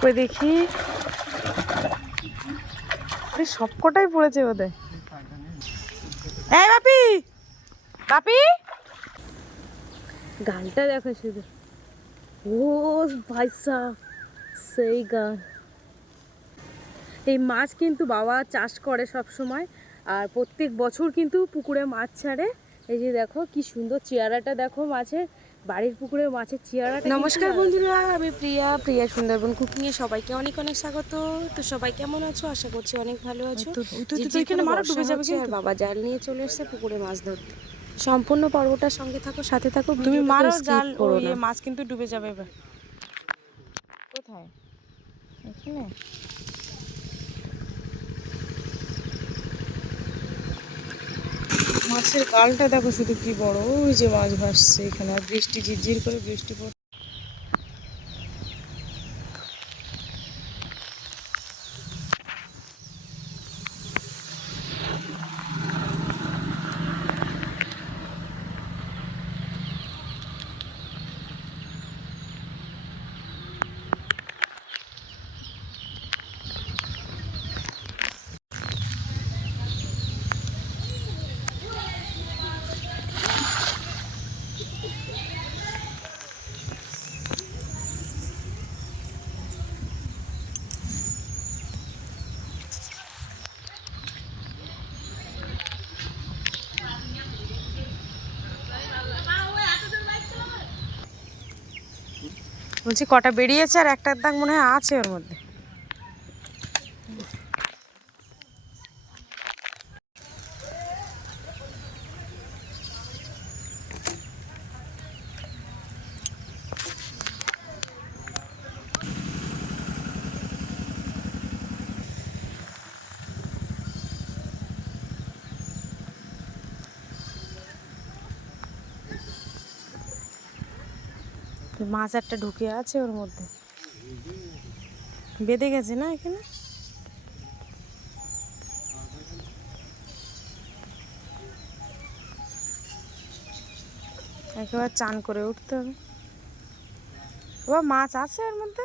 কই দেখি। সবকটাই পড়েছে ওদের এই বাপি! বাপি! গালটা দেখো শুধু। ও ভাইসা সেই গাল এই মাছ কিন্তু বাবা চাষ করে সব সময়, আর প্রত্যেক বছর কিন্তু পুকুরে মাছ ছাড়ে। এই যে দেখো, কি সুন্দর চেয়ারাটা দেখো মাছের। বাড়ির পুকুরে মাছের চেয়ারাটা নমস্কার বন্ধুরা আমি প্রিয়া প্রিয়া সুন্দরবন কুকিং এ সবাইকে অনেক অনেক স্বাগত। তো সবাই কেমন আছো? আশা করছি অনেক ভালো আছো। বাবা জাল নিয়ে চলে এসেছে পুকুরে মাছ ধরতে। সম্পূর্ণ পর্বটার সঙ্গে থাকো সাথে থাকো তুমি মারো জাল মাছ কিন্তু ডুবে যাবে এবার। কোথায়? এখানে? মাছের কালটা দেখো শুধু কি বড়, ওই যে মাছ ভাসছে এখানে, আর বৃষ্টি ঝিরঝির করে বৃষ্টি পড়ছে। বলছি কটা বেরিয়েছে আর একটা দাগ মনে হয় আছে ওর মধ্যে। মাছ একটা ঢুকে আছে ওর মধ্যে। বেঁধে গেছে না এখানে? একেবারে চান করে উঠতে হবে। বাবা, মাছ আছে ওর মধ্যে?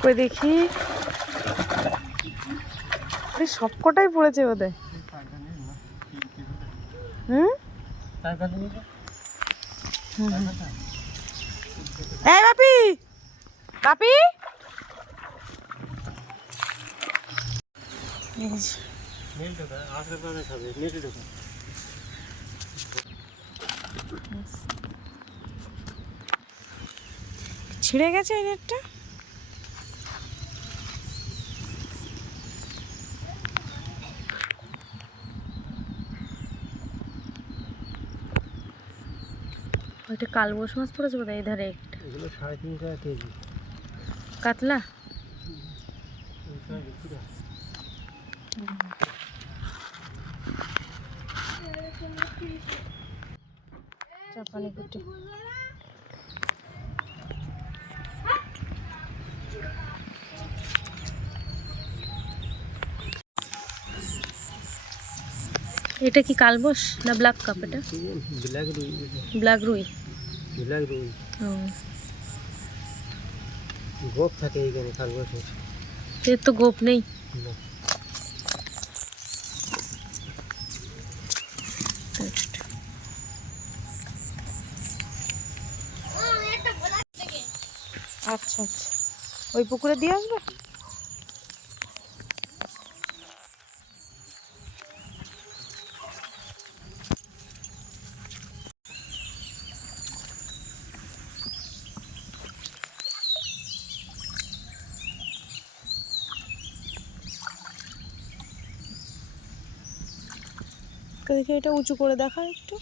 কই দেখি। আরে সবকটাই পড়েছে ওদের হুম। এই বাপি! বাপি! ছিঁড়ে গেছে এই নেটটা? কালবোস মাছ পড়েছে বোধ এই ধারে একটা। এগুলো সাড়ে তিন টাকা কেজি। কাতলা? পুটি এটা কি কালবোস না ব্ল্যাক কাপ এটা? ব্ল্যাক রুই। ব্ল্যাক রুই। ব্ল্যাক রুই গোপ থাকে এইখানে খারগোশের এর তো গোপ নেই। আচ্ছা আচ্ছা। ওই পুকুরে দিয়ে আসবে? দেখি এটা উঁচু করে দেখা একটু।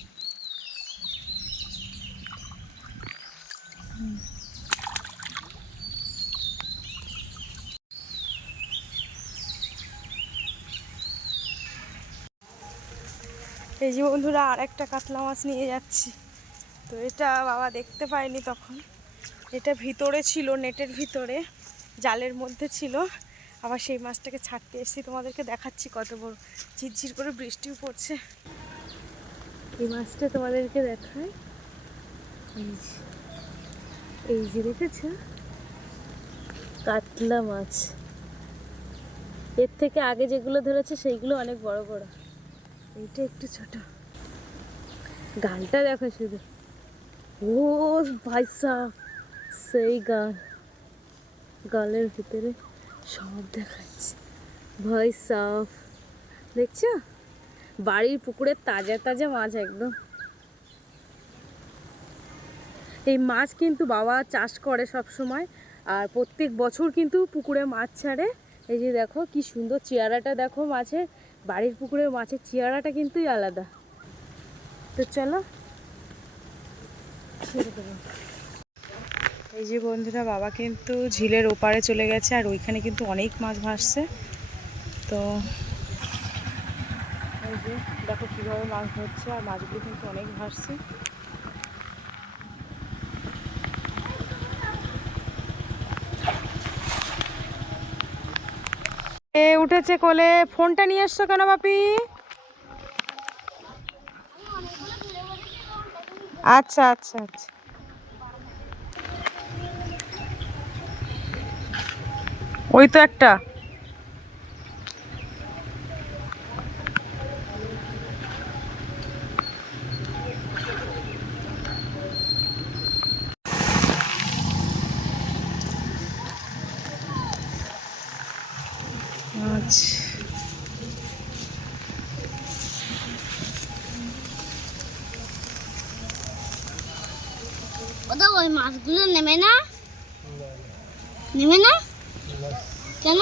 এই যে বন্ধুরা আর একটা কাতলা মাছ নিয়ে যাচ্ছি। তো এটা বাবা দেখতে পায়নি তখন। এটা ভিতরে ছিল, নেটের ভিতরে, জালের মধ্যে ছিল। আবার সেই মাছটাকে ছাড়তে এসেছি। তোমাদেরকে দেখাচ্ছি কত বড় ঝিরঝির করে বৃষ্টিও পড়ছে। এই মাছটা তোমাদেরকে দেখায় এই যে দেখেছ? কাতলা মাছ। এর থেকে আগে যেগুলো ধরেছে, সেইগুলো অনেক বড় বড়। এইটা একটু ছোট। গালটা দেখো শুধু। ও ভাইসা সেই গাল। গালের ভিতরে। সব দেখাচ্ছে। ভাই সাফ। দেখছ? বাড়ির পুকুরের তাজা তাজা মাছ একদম। এই মাছ কিন্তু বাবা চাষ করে সব সময় আর প্রত্যেক বছর কিন্তু পুকুরে মাছ ছাড়ে। এই যে দেখো, কি সুন্দর চেয়ারাটা দেখো মাছের। বাড়ির পুকুরের মাছের চেয়ারাটা কিন্তু আলাদা। তো চলো এই যে বন্ধুরা, বাবা কিন্তু ঝিলের ওপারে চলে গেছে আর ওইখানে কিন্তু অনেক মাছ ভাসছে। তো এই যে দেখো কীভাবে মাছ ধরছে আর মাছগুলো কিন্তু অনেক ভাসছে। এ উঠেছে কোলে, ফোনটা নিয়ে এসছো কেন বাপি? আচ্ছা আচ্ছা আচ্ছা। ওই তো একটা। আচ্ছা। ওই মাছগুলো নেমে না? নেমে না কেন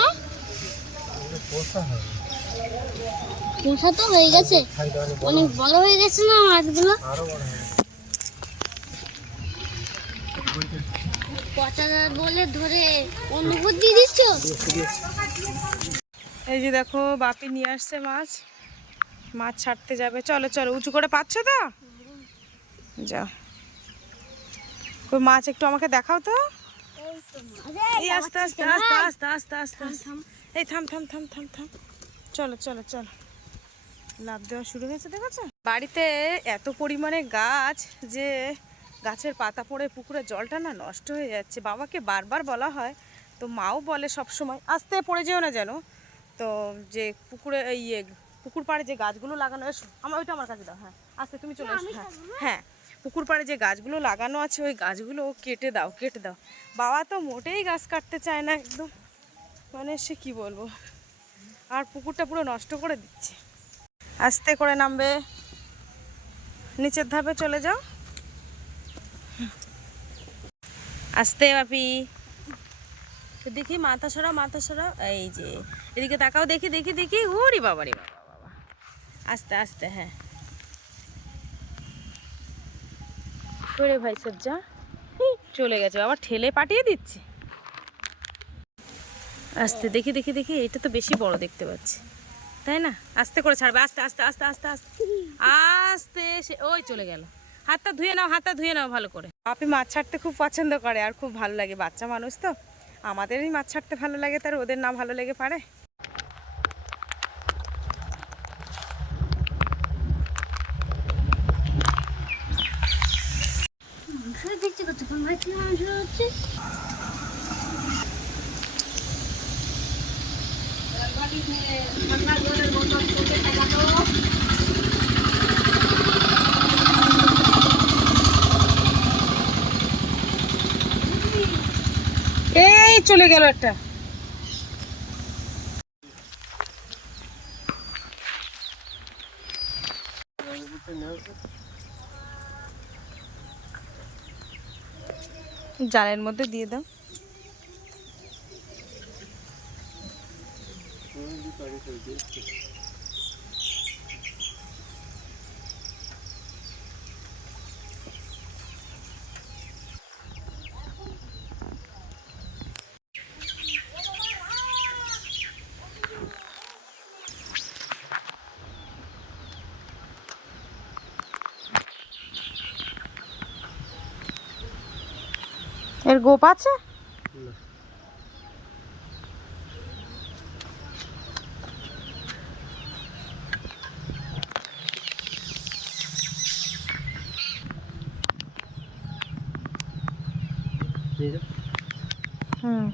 তো হয়ে গেছে। অনেক বড় হয়ে গেছে না মাছগুলো পচা বলে ধরে অনুভূতি দিচ্ছ? এই যে দেখো বাপি নিয়ে আসছে মাছ। মাছ ছাড়তে যাবে। চলো চলো উঁচু করে পাচ্ছ তো? যাও কই মাছ একটু আমাকে দেখাও তো। এই আস্তে আস্তে আস্তে আস্তে আস্তে আস্তে। আস্তে এই থাম থাম থাম থাম থাম। চলো চলো চলো। লাভ দেওয়া শুরু হয়েছে দেখেছ? বাড়িতে এত পরিমাণে গাছ যে গাছের পাতা পড়ে পুকুরের জলটা না নষ্ট হয়ে যাচ্ছে। বাবাকে বারবার বলা হয় তো মাও বলে সব সময় আস্তে পড়ে যেও না যেন। তো যে পুকুরে এই ইয়ে পুকুর পাড়ে যে গাছগুলো লাগানো এসো আমার ওইটা আমার কাছে দাও হ্যাঁ। আস্তে তুমি চলে এসো হ্যাঁ। হ্যাঁ পুকুর পাড়ে যে গাছগুলো লাগানো আছে ওই গাছগুলো কেটে দাও কেটে দাও। বাবা তো মোটেই গাছ কাটতে চায় না একদম। মানে সে কি বলব? আর পুকুরটা পুরো নষ্ট করে দিচ্ছে। আস্তে করে নামবে। নিচের ধাপে চলে যাও। আস্তে বাপি। দেখি মাথা সরা মাথা সরা এই যে, এদিকে তাকাও, দেখি দেখি দেখি ওরে বাবা রে বাবা বাবা আস্তে আস্তে হ্যাঁ। ভাই সজ্জা চলে গেছে বাবা ঠেলে পাঠিয়ে দিচ্ছে। আস্তে দেখি দেখি দেখি এটা তো বেশি বড় দেখতে পাচ্ছি। তাই না? আস্তে করে ছাড়বে আস্তে আস্তে আস্তে আস্তে আস্তে। আস্তে সে ওই চলে গেল। হাতটা ধুয়ে নাও হাতটা ধুয়ে নাও ভালো করে। আপনি মাছ ছাড়তে খুব পছন্দ করে আর খুব ভালো লাগে বাচ্চা মানুষ তো। আমাদেরই মাছ ছাড়তে ভালো লাগে তার ওদের না ভালো লেগে পারে। মাংস দেখছি কতক্ষণ মাংস হচ্ছে। এই চলে গেল একটা। জালের মধ্যে দিয়ে দাও। এর গোপ আছে? না। নিয়ে যা। হুম